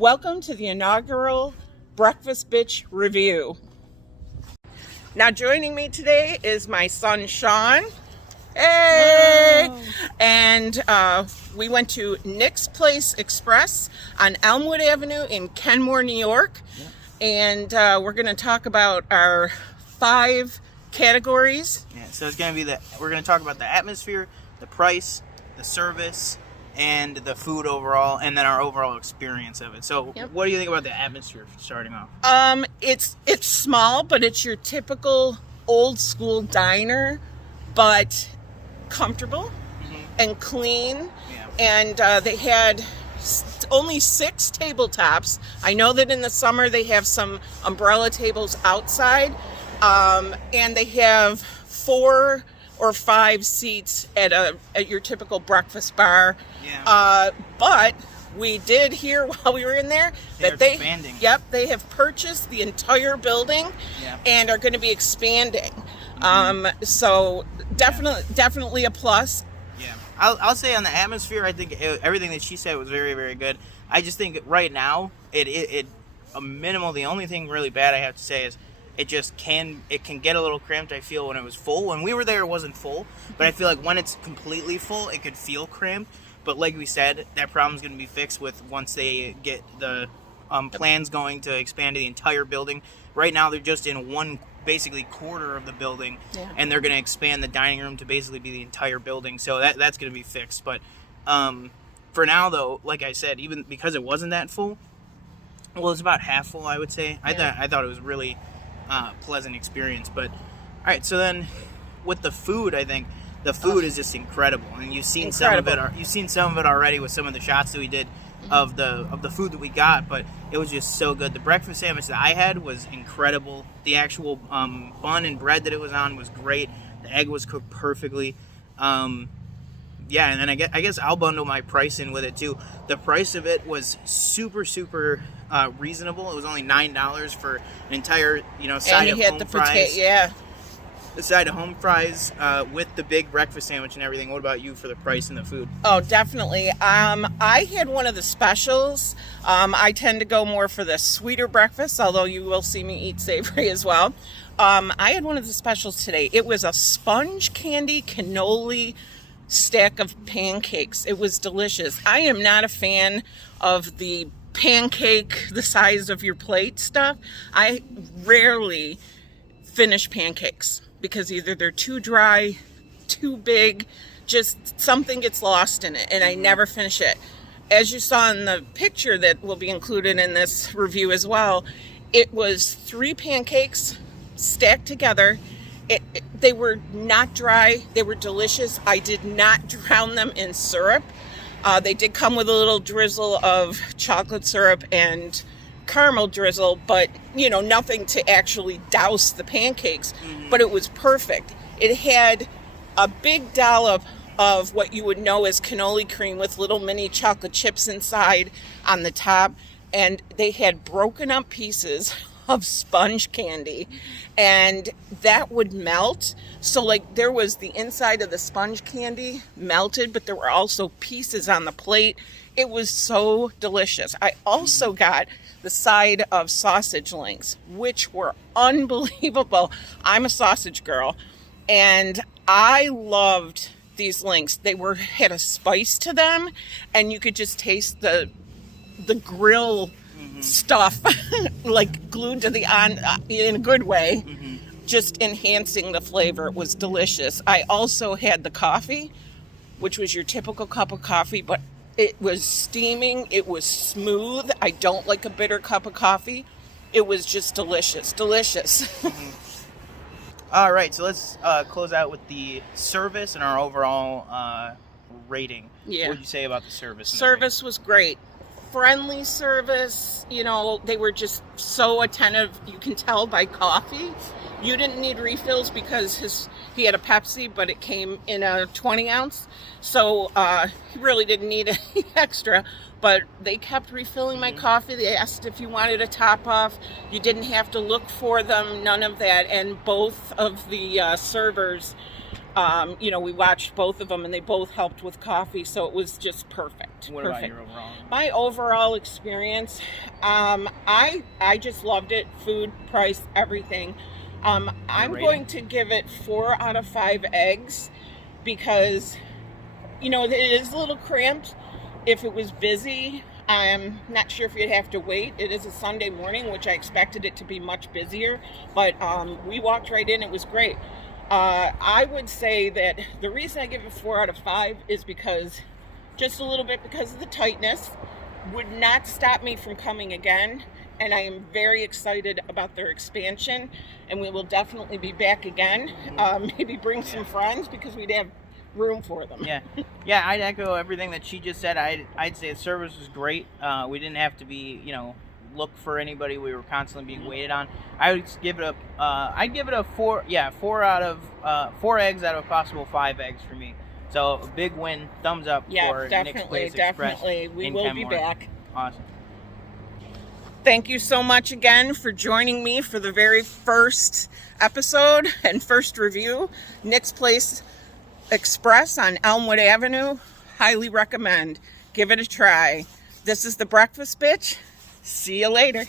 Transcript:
Welcome to the inaugural Breakfast Bitch Review. Now joining me today is my son Sean. Hey! Whoa. And we went to Nick's Place Express on Elmwood Avenue in Kenmore, New York. Yeah. And we're going to talk about our 5 categories. Yeah, so it's going to be we're going to talk about the atmosphere, the price, the service, and the food overall, and then our overall experience of it. So What do you think about the atmosphere starting off? It's small, but it's your typical old school diner, but comfortable and clean. Yeah. And they had only 6 tabletops. I know that in the summer they have some umbrella tables outside, and they have 4 or 5 seats at your typical breakfast bar. Yeah. But we did hear while we were in there that They're expanding. Yep, they have purchased the entire building. Yeah. And are going to be expanding. So definitely a plus. Yeah, I'll say on the atmosphere, I think everything that she said was very, very good. I just think right now, it a minimal. The only thing really bad I have to say is it can get a little cramped. I feel when it was full. When we were there, it wasn't full, but I feel like when it's completely full, it could feel cramped. But like we said, that problem's going to be fixed once they get the plans going to expand to the entire building. Right now, they're just in one basically quarter of the building, and they're going to expand the dining room to basically be the entire building. So that's going to be fixed. But for now, though, like I said, even because it wasn't that full, well, it's about half full, I would say. Yeah. I thought it was really pleasant experience. But all right, so then with the food, I think the food is just incredible, and you've seen some of it. You've seen some of it already with some of the shots that we did of the food that we got, but it was just so good. The breakfast sandwich that I had was incredible. The actual bun and bread that it was on was great. The egg was cooked perfectly. And then I guess I'll bundle my price in with it too. The price of it was super reasonable. It was only $9 for an entire side of home fries. The side of home fries with the big breakfast sandwich and everything. What about you for the price and the food? Oh, definitely. I had one of the specials. I tend to go more for the sweeter breakfast, although you will see me eat savory as well. I had one of the specials today. It was a sponge candy cannoli stack of pancakes. It was delicious. I am not a fan of the pancake the size of your plate stuff. I rarely finish pancakes because either they're too dry, too big, just something gets lost in it, and I never finish it. As you saw in the picture that will be included in this review as well, it was 3 pancakes stacked together. They were not dry. They were delicious. I did not drown them in syrup. They did come with a little drizzle of chocolate syrup and caramel drizzle, but nothing to actually douse the pancakes. But it was perfect. It had a big dollop of what you would know as cannoli cream with little mini chocolate chips inside on the top, and they had broken up pieces of sponge candy, and that would melt. So there was the inside of the sponge candy melted, but there were also pieces on the plate. It was so delicious. I also got the side of sausage links, which were unbelievable. I'm a sausage girl, and I loved these links. They had a spice to them, and you could just taste the grill stuff like glued to the in a good way, just enhancing the flavor. It was delicious. I also had the coffee, which was your typical cup of coffee, but it was steaming. It was smooth. I don't like a bitter cup of coffee. It was just delicious. All right, so let's close out with the service and our overall rating. Yeah. What would you say about the service? Service was great. Friendly service. They were just so attentive. You can tell by coffee. You didn't need refills because he had a Pepsi, but it came in a 20 ounce. So he really didn't need any extra. But they kept refilling my coffee. They asked if you wanted a top off. You didn't have to look for them, none of that. And both of the servers You know, we watched both of them, and they both helped with coffee, so it was just perfect. What perfect. about your overall? My overall experience, I just loved it. Food, price, everything. I'm rating? going to give it 4 out of 5 eggs because, you know, it is a little cramped. If it was busy, I'm not sure if you'd have to wait. It is a Sunday morning, which I expected it to be much busier, but we walked right in. It was great. I would say that the reason I give it 4 out of 5 is because, just a little bit because of the tightness, would not stop me from coming again. And I am very excited about their expansion, and we will definitely be back again. Maybe bring some friends because we'd have room for them. Yeah, I'd echo everything that she just said. I'd say the service was great. We didn't have to be, look for anybody. We were constantly being waited on. I would give it a 4. Yeah, 4 out of 4 eggs out of a possible 5 eggs for me. So a big win. Thumbs up for Nick's Place Express. Definitely. We will be back. Awesome. Thank you so much again for joining me for the very first episode and first review. Nick's Place Express on Elmwood Avenue. Highly recommend. Give it a try. This is the Breakfast Bitch. See you later.